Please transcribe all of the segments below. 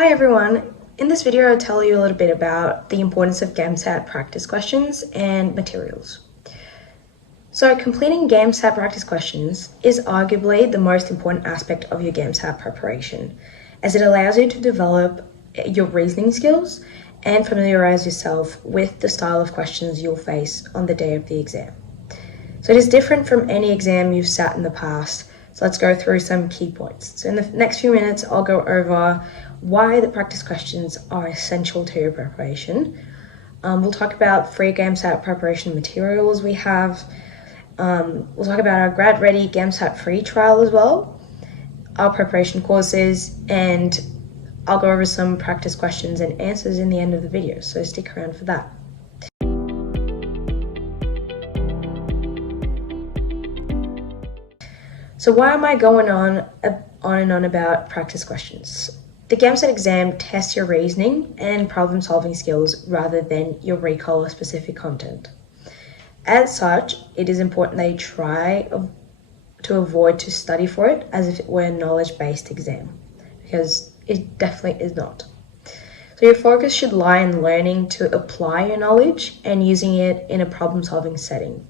Hi everyone! In this video I'll tell you a little bit about the importance of GAMSAT practice questions and materials. So completing GAMSAT practice questions is arguably the most important aspect of your GAMSAT preparation, as it allows you to develop your reasoning skills and familiarize yourself with the style of questions you'll face on the day of the exam. So it is different from any exam you've sat in the past. So let's go through some key points. So in the next few minutes, I'll go over why the practice questions are essential to your preparation. We'll talk about free GAMSAT preparation materials we have. We'll talk about our GradReady GAMSAT free trial as well, our preparation courses, and I'll go over some practice questions and answers in the end of the video, so stick around for that. So why am I going on and on about practice questions? The GAMSAT exam tests your reasoning and problem-solving skills rather than your recall of specific content. As such, it is important that you try to avoid to study for it as if it were a knowledge-based exam, because it definitely is not. So your focus should lie in learning to apply your knowledge and using it in a problem-solving setting.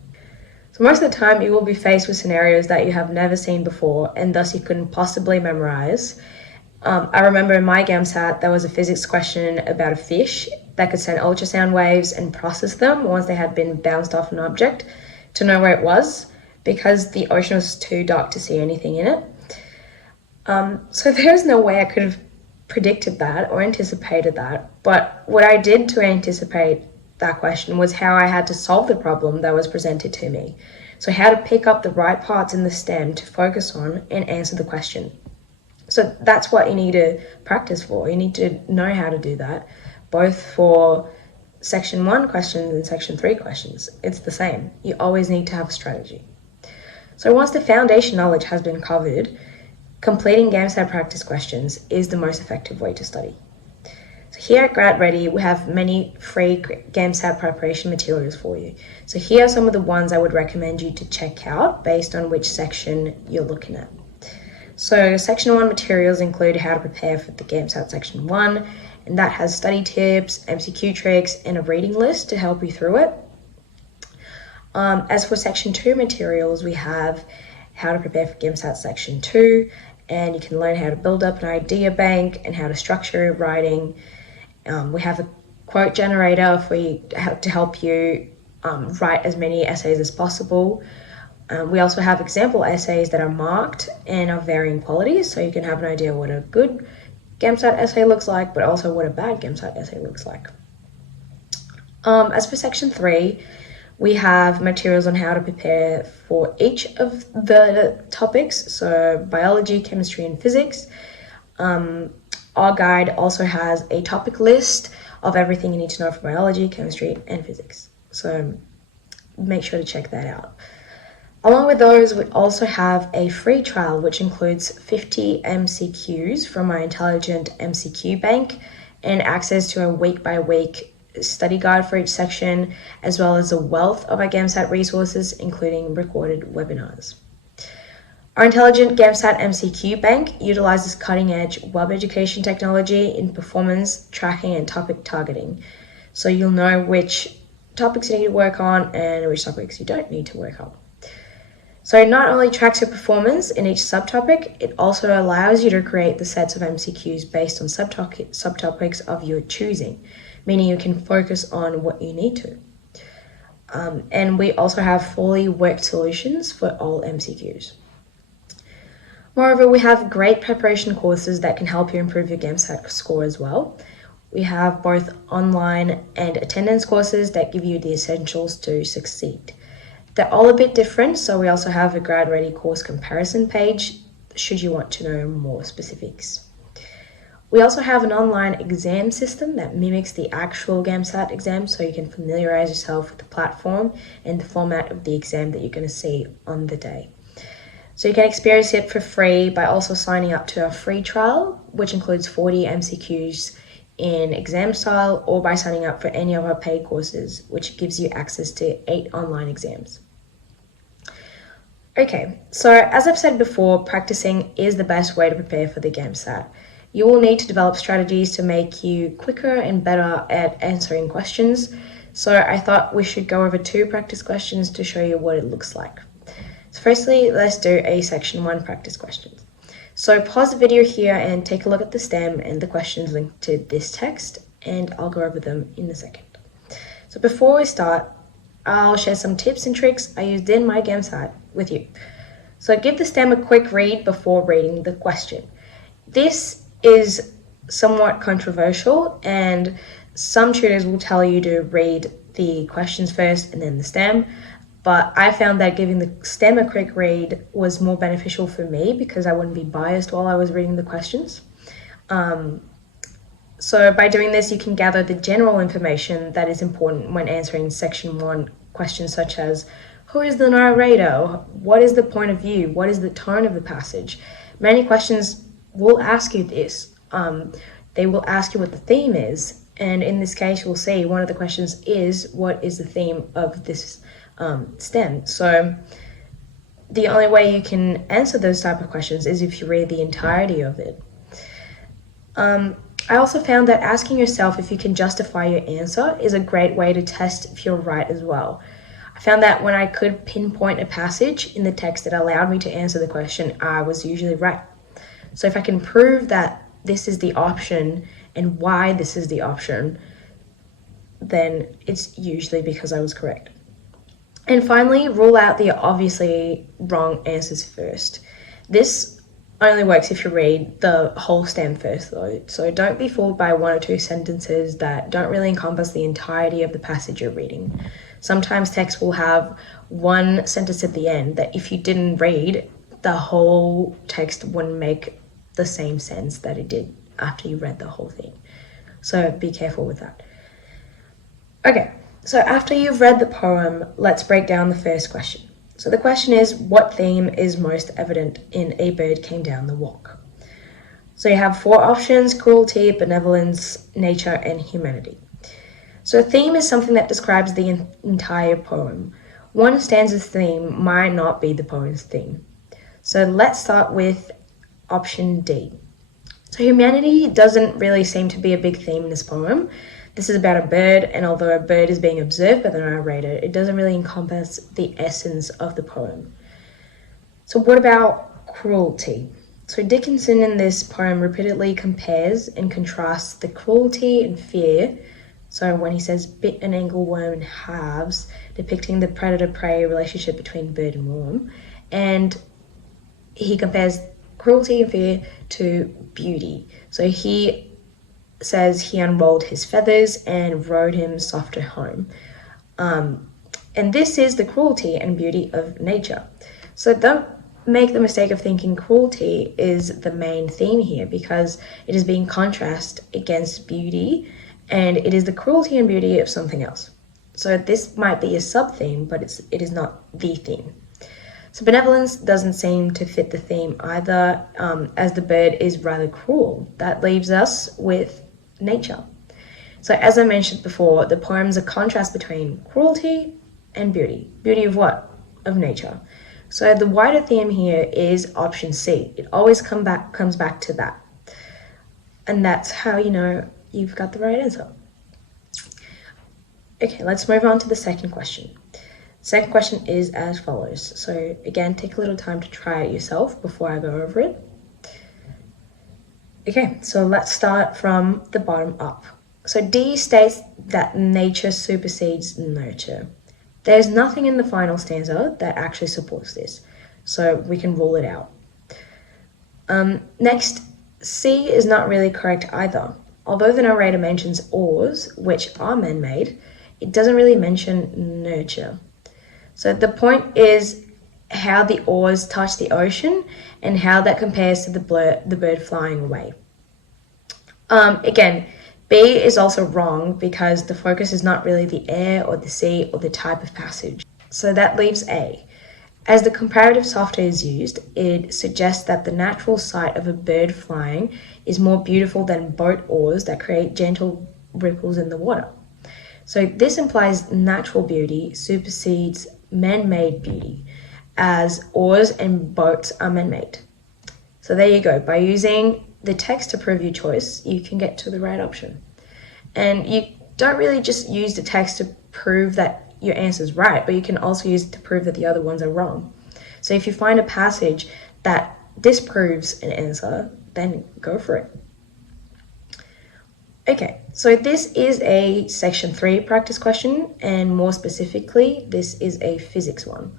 So most of the time you will be faced with scenarios that you have never seen before and thus you couldn't possibly memorize. I remember in my GAMSAT there was a physics question about a fish that could send ultrasound waves and process them once they had been bounced off an object to know where it was, because the ocean was too dark to see anything in it. So there's no way I could have predicted that or anticipated that, but what I did to anticipate that question was how I had to solve the problem that was presented to me. So how to pick up the right parts in the STEM to focus on and answer the question. So that's what you need to practice for. You need to know how to do that, both for section 1 questions and section 3 questions. It's the same. You always need to have a strategy. So once the foundation knowledge has been covered, completing GAMSAT practice questions is the most effective way to study. So here at GradReady, we have many free GAMSAT preparation materials for you. So here are some of the ones I would recommend you to check out based on which section you're looking at. So section 1 materials include how to prepare for the GAMSAT section 1, and that has study tips, MCQ tricks, and a reading list to help you through it. As for section 2 materials, we have how to prepare for GAMSAT section 2, and you can learn how to build up an idea bank and how to structure your writing. We have a quote generator for you to help you write as many essays as possible. We also have example essays that are marked and of varying qualities, so you can have an idea what a good GAMSAT essay looks like, but also what a bad GAMSAT essay looks like. As for section 3, we have materials on how to prepare for each of the topics, so biology, chemistry, and physics. Our guide also has a topic list of everything you need to know for biology, chemistry, and physics. So make sure to check that out. Along with those, we also have a free trial which includes 50 MCQs from my intelligent MCQ bank and access to a week-by-week study guide for each section, as well as a wealth of our GAMSAT resources, including recorded webinars. Our intelligent GAMSAT MCQ bank utilizes cutting-edge web education technology in performance tracking and topic targeting, so you'll know which topics you need to work on and which topics you don't need to work on. So it not only tracks your performance in each subtopic, it also allows you to create the sets of MCQs based on subtopics of your choosing, meaning you can focus on what you need to. And we also have fully worked solutions for all MCQs. Moreover, we have great preparation courses that can help you improve your GAMSAT score as well. We have both online and attendance courses that give you the essentials to succeed. They're all a bit different, so we also have a GradReady course comparison page should you want to know more specifics. We also have an online exam system that mimics the actual GAMSAT exam, so you can familiarize yourself with the platform and the format of the exam that you're going to see on the day. So you can experience it for free by also signing up to our free trial, which includes 40 MCQs in exam style, or by signing up for any of our paid courses, which gives you access to 8 online exams. Okay, so as I've said before, practicing is the best way to prepare for the GAMSAT. You will need to develop strategies to make you quicker and better at answering questions. So I thought we should go over 2 practice questions to show you what it looks like. So firstly, let's do a section 1 practice questions. So pause the video here and take a look at the STEM and the questions linked to this text, and I'll go over them in a second. So before we start, I'll share some tips and tricks I used in my GAMSAT with you. So give the STEM a quick read before reading the question. This is somewhat controversial, and some tutors will tell you to read the questions first and then the STEM, but I found that giving the STEM a quick read was more beneficial for me because I wouldn't be biased while I was reading the questions. So by doing this, you can gather the general information that is important when answering section 1 questions such as, who is the narrator? What is the point of view? What is the tone of the passage? Many questions will ask you this. They will ask you what the theme is, and in this case, we'll see one of the questions is, what is the theme of this STEM? So the only way you can answer those type of questions is if you read the entirety of it. I also found that asking yourself if you can justify your answer is a great way to test if you're right as well. I found that when I could pinpoint a passage in the text that allowed me to answer the question, I was usually right. So if I can prove that this is the option and why this is the option, then it's usually because I was correct. And finally, rule out the obviously wrong answers first. This only works if you read the whole STEM first though, so don't be fooled by 1 or 2 sentences that don't really encompass the entirety of the passage you're reading. Sometimes text will have 1 sentence at the end that if you didn't read, the whole text wouldn't make the same sense that it did after you read the whole thing. So be careful with that. Okay, so after you've read the poem, let's break down the first question. So the question is, what theme is most evident in A Bird Came Down the Walk? So you have 4 options: cruelty, benevolence, nature, and humanity. So a theme is something that describes the entire poem. One stanza's theme might not be the poem's theme. So let's start with option D. So humanity doesn't really seem to be a big theme in this poem. This is about a bird, and although a bird is being observed by the narrator, it doesn't really encompass the essence of the poem. So what about cruelty? So Dickinson in this poem repeatedly compares and contrasts the cruelty and fear. So when he says bit an angleworm in halves, depicting the predator-prey relationship between bird and worm, and he compares cruelty and fear to beauty. So he says he unrolled his feathers and rode him softer home. And this is the cruelty and beauty of nature. So don't make the mistake of thinking cruelty is the main theme here, because it is being contrasted against beauty, and it is the cruelty and beauty of something else. So this might be a sub-theme, but it is not the theme. So benevolence doesn't seem to fit the theme either, as the bird is rather cruel. That leaves us with nature. So as I mentioned before, the poem's a contrast between cruelty and beauty. Beauty of what? Of nature. So the wider theme here is option C. It always comes back to that. And that's how you know you've got the right answer. Okay, let's move on to the second question. Second question is as follows. So again, take a little time to try it yourself before I go over it. Okay, so let's start from the bottom up. So D states that nature supersedes nurture. There's nothing in the final stanza that actually supports this, so we can rule it out. Next, C is not really correct either. Although the narrator mentions oars, which are man-made, it doesn't really mention nurture. So the point is how the oars touch the ocean and how that compares to the bird flying away. Again, B is also wrong because the focus is not really the air or the sea or the type of passage. So that leaves A. As the comparative software is used, it suggests that the natural sight of a bird flying is more beautiful than boat oars that create gentle ripples in the water. So this implies natural beauty supersedes man-made beauty, as oars and boats are man-made. So there you go. By using the text to prove your choice, you can get to the right option. And you don't really just use the text to prove that your answer is right, but you can also use it to prove that the other ones are wrong. So if you find a passage that disproves an answer, then go for it. Okay, so this is a section 3 practice question, and more specifically, this is a physics one.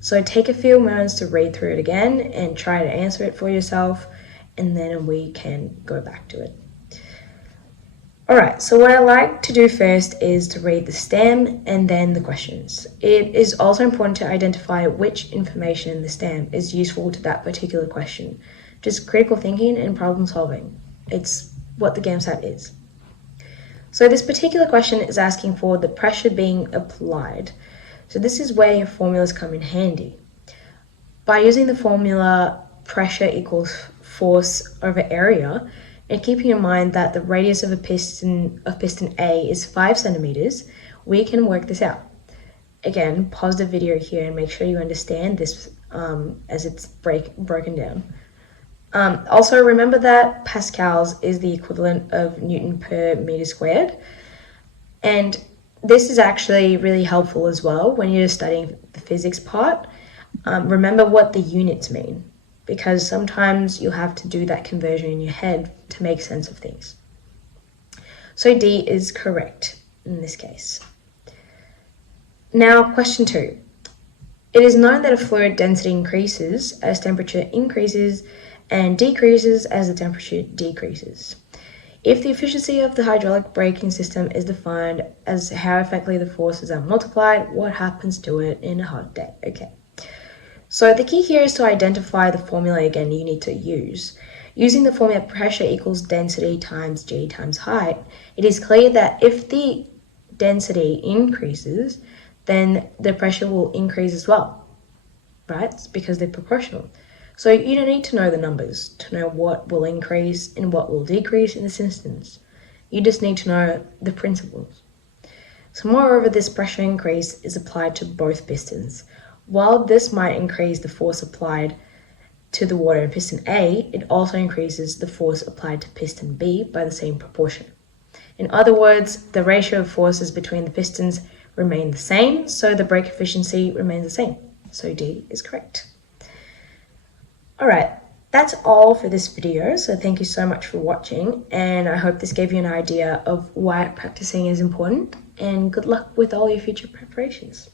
So take a few moments to read through it again and try to answer it for yourself, and then we can go back to it. Alright, so what I like to do first is to read the stem and then the questions. It is also important to identify which information in the stem is useful to that particular question. Just critical thinking and problem solving. It's what the GAMSAT is. So this particular question is asking for the pressure being applied. So this is where your formulas come in handy. By using the formula pressure equals force over area, and keeping in mind that the radius of piston A is 5 centimeters, we can work this out. Again, pause the video here and make sure you understand this as it's broken down. Also remember that pascals is the equivalent of Newton per meter squared. And this is actually really helpful as well when you're studying the physics part. Remember what the units mean, because sometimes you'll have to do that conversion in your head to make sense of things. So D is correct in this case. Now, question 2. It is known that a fluid density increases as temperature increases and decreases as the temperature decreases. If the efficiency of the hydraulic braking system is defined as how effectively the forces are multiplied, what happens to it in a hot day? Okay. So the key here is to identify the formula again you need to use. Using the formula pressure equals density times G times height, it is clear that if the density increases, then the pressure will increase as well, right? It's because they're proportional. So you don't need to know the numbers to know what will increase and what will decrease in this instance. You just need to know the principles. So moreover, this pressure increase is applied to both pistons. While this might increase the force applied to the water in piston A, it also increases the force applied to piston B by the same proportion. In other words, the ratio of forces between the pistons remain the same, so the brake efficiency remains the same. So D is correct. Alright, that's all for this video, so thank you so much for watching, and I hope this gave you an idea of why practicing is important, and good luck with all your future preparations.